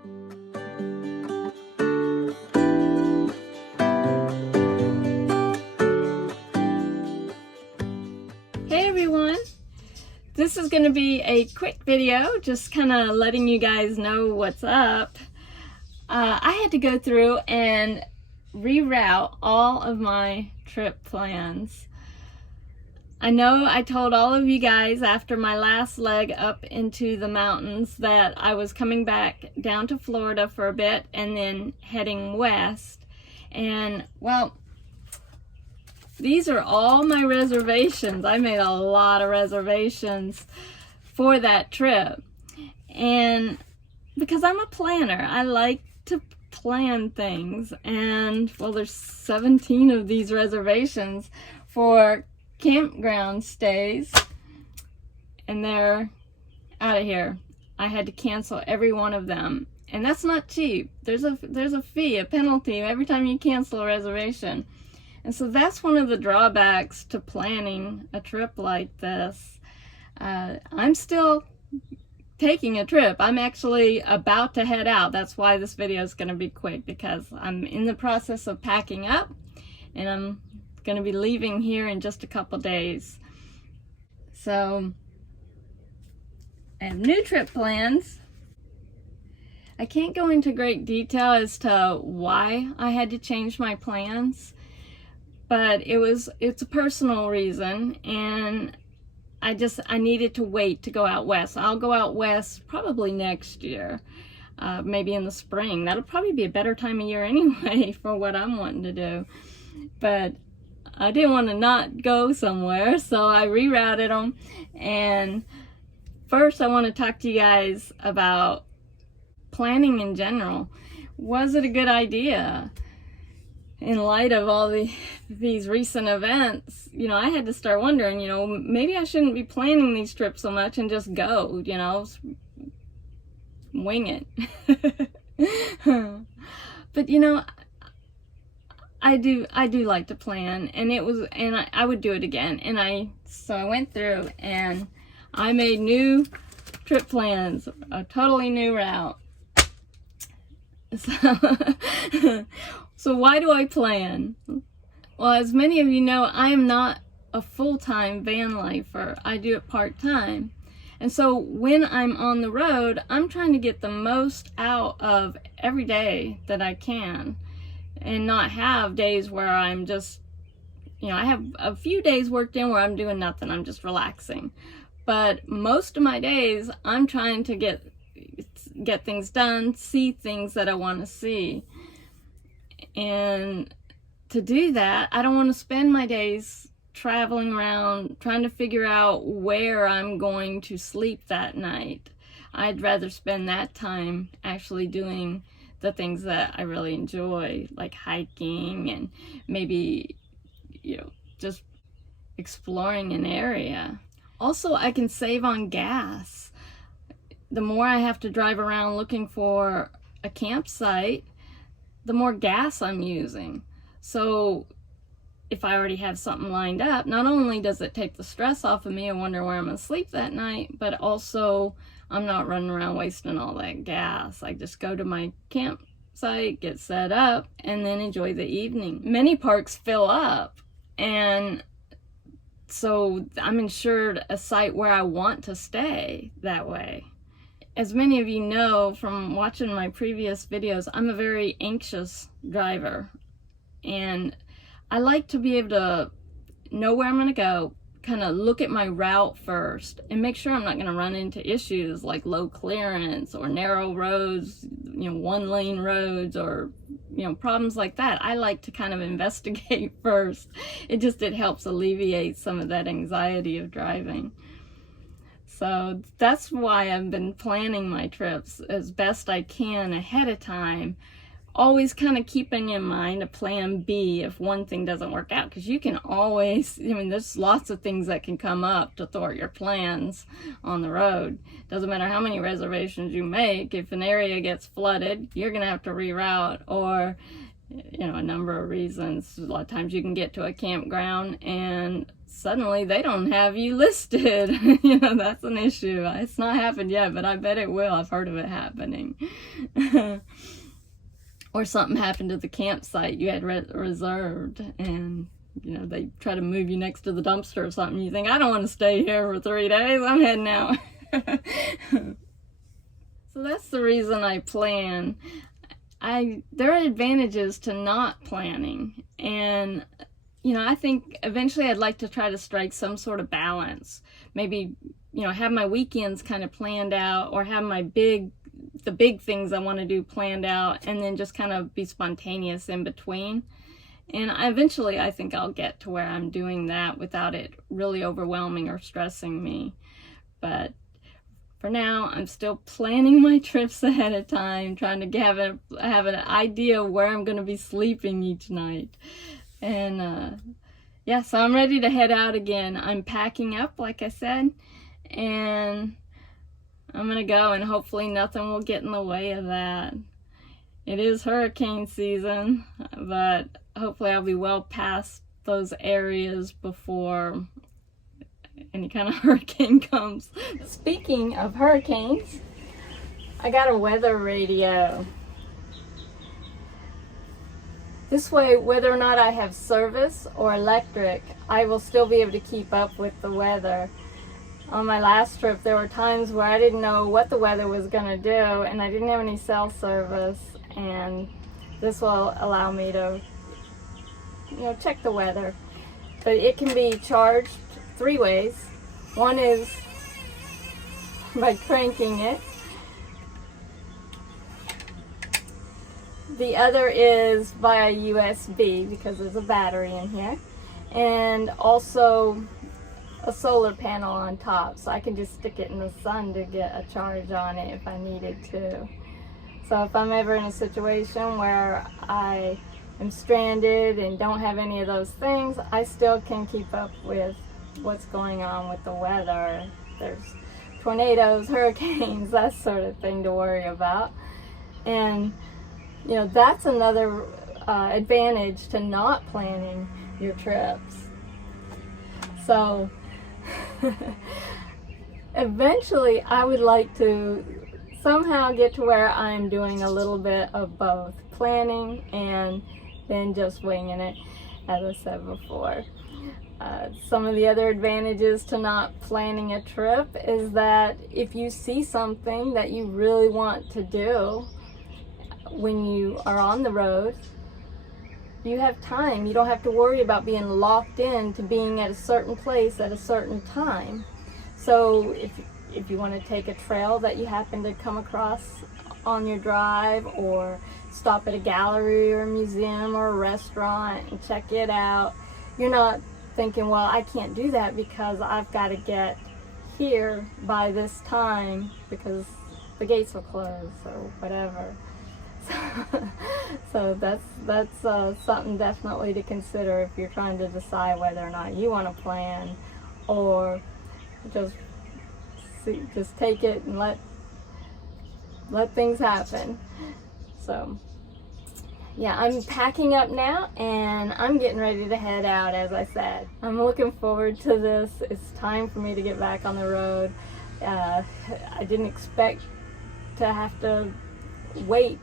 Hey everyone! This is going to be a quick video, just kind of letting you guys know what's up. I had to go through and reroute all of my trip plans. I know I told all of you guys after my last leg up into the mountains that I was coming back down to Florida for a bit and then heading west. And well, these are all my reservations. I made a lot of reservations for that trip. And because I'm a planner, I like to plan things. And well, there's 17 of these reservations for campground stays. And they're out of here. I had to cancel every one of them. And that's not cheap. There's a fee, a penalty every time you cancel a reservation. And so that's one of the drawbacks to planning a trip like this. I'm still taking a trip. I'm actually about to head out. That's why this video is going to be quick, because I'm in the process of packing up and I'm going to be leaving here in just a couple days. So I have new trip plans. I can't go into great detail as to why I had to change my plans, but it's a personal reason, and I needed to wait to go out west. I'll go out west probably next year, maybe in the spring. That'll probably be a better time of year anyway for what I'm wanting to do. But I didn't want to not go somewhere, so I rerouted them. And first I want to talk to you guys about planning in general. Was it a good idea? In light of all these recent events, you know, I had to start wondering, you know, maybe I shouldn't be planning these trips so much and just go, you know, wing it. But you know, I do like to plan, and I would do it again. So I went through and I made new trip plans, a totally new route. So why do I plan? Well, as many of you know, I am not a full-time van lifer. I do it part-time. And so when I'm on the road, I'm trying to get the most out of every day that I can, and not have days where I'm just, you know, I have a few days worked in where I'm doing nothing. I'm just relaxing. But most of my days, I'm trying to get things done, see things that I want to see. And to do that, I don't want to spend my days traveling around trying to figure out where I'm going to sleep that night. I'd rather spend that time actually doing the things that I really enjoy, like hiking and maybe, you know, just exploring an area. Also, I can save on gas. The more I have to drive around looking for a campsite, the more gas I'm using. So if I already have something lined up, not only does it take the stress off of me and wonder where I'm gonna sleep that night, but also I'm not running around wasting all that gas. I just go to my campsite, get set up, and then enjoy the evening. Many parks fill up, and so I'm insured a site where I want to stay that way. As many of you know from watching my previous videos, I'm a very anxious driver, and I like to be able to know where I'm going to go, kind of look at my route first, and make sure I'm not going to run into issues like low clearance or narrow roads, you know, one-lane roads, or, you know, problems like that. I like to kind of investigate first. It helps alleviate some of that anxiety of driving. So that's why I've been planning my trips as best I can ahead of time, always kind of keeping in mind a plan B if one thing doesn't work out, because you can always, I mean, there's lots of things that can come up to thwart your plans on the road. Doesn't matter how many reservations you make, if an area gets flooded, you're going to have to reroute, or you know, a number of reasons. A lot of times you can get to a campground and suddenly they don't have you listed. You know, that's an issue. It's not happened yet, but I bet it will. I've heard of it happening. Or something happened to the campsite you had reserved, and you know, they try to move you next to the dumpster or something. You think, I don't want to stay here for 3 days. I'm heading out. So that's the reason I plan. There are advantages to not planning, and you know, I think eventually I'd like to try to strike some sort of balance. Maybe, you know, have my weekends kind of planned out, or have the big things I want to do planned out, and then just kind of be spontaneous in between. And eventually I think I'll get to where I'm doing that without it really overwhelming or stressing me. But for now, I'm still planning my trips ahead of time, trying to have an idea of where I'm going to be sleeping each night. And yeah, so I'm ready to head out again. I'm packing up, like I said, and I'm going to go, and hopefully nothing will get in the way of that. It is hurricane season, but hopefully I'll be well past those areas before any kind of hurricane comes. Speaking of hurricanes, I got a weather radio. This way, whether or not I have service or electric, I will still be able to keep up with the weather. On my last trip, there were times where I didn't know what the weather was going to do, and I didn't have any cell service, and this will allow me to, you know, check the weather. But it can be charged 3 ways. One is by cranking it. The other is via USB, because there's a battery in here, and also a solar panel on top, so I can just stick it in the sun to get a charge on it if I needed to. So if I'm ever in a situation where I am stranded and don't have any of those things, I still can keep up with what's going on with the weather. There's tornadoes, hurricanes, that sort of thing to worry about. And you know, that's another advantage to not planning your trips. So eventually I would like to somehow get to where I'm doing a little bit of both, planning and then just winging it, as I said before. Some of the other advantages to not planning a trip is that if you see something that you really want to do when you are on the road, you have time. You don't have to worry about being locked in to being at a certain place at a certain time. So if you want to take a trail that you happen to come across on your drive, or stop at a gallery or a museum or a restaurant and check it out, you're not thinking, well, I can't do that because I've got to get here by this time because the gates will close or whatever. So that's something definitely to consider if you're trying to decide whether or not you want to plan, or just take it and let things happen. So yeah, I'm packing up now and I'm getting ready to head out, as I said. I'm looking forward to this. It's time for me to get back on the road. I didn't expect to have to wait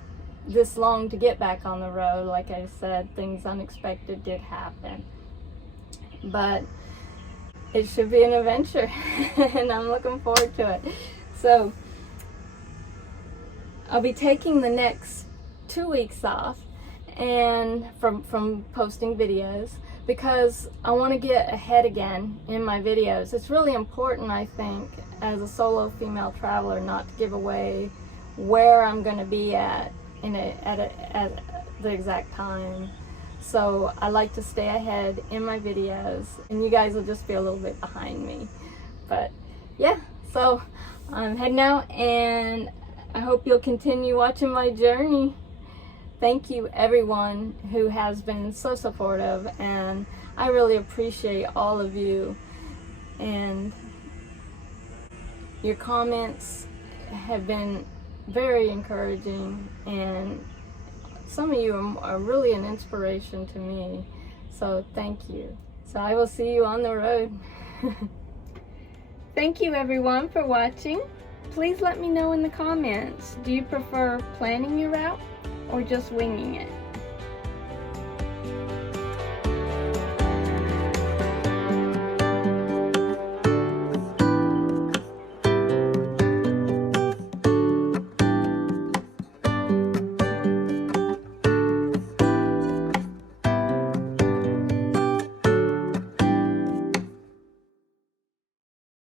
this long to get back on the road. Like I said, things unexpected did happen, but it should be an adventure and I'm looking forward to it. So I'll be taking the next 2 weeks off and from posting videos, because I want to get ahead again in my videos. It's really important, I think, as a solo female traveler, not to give away where I'm going to be at the exact time. So I like to stay ahead in my videos, and you guys will just be a little bit behind me. But yeah, so I'm heading out, and I hope you'll continue watching my journey. Thank you everyone who has been so supportive, and I really appreciate all of you, and your comments have been very encouraging, and some of you are really an inspiration to me. So thank you. So I will see you on the road. Thank you everyone for watching. Please let me know in the comments, do you prefer planning your route or just winging it?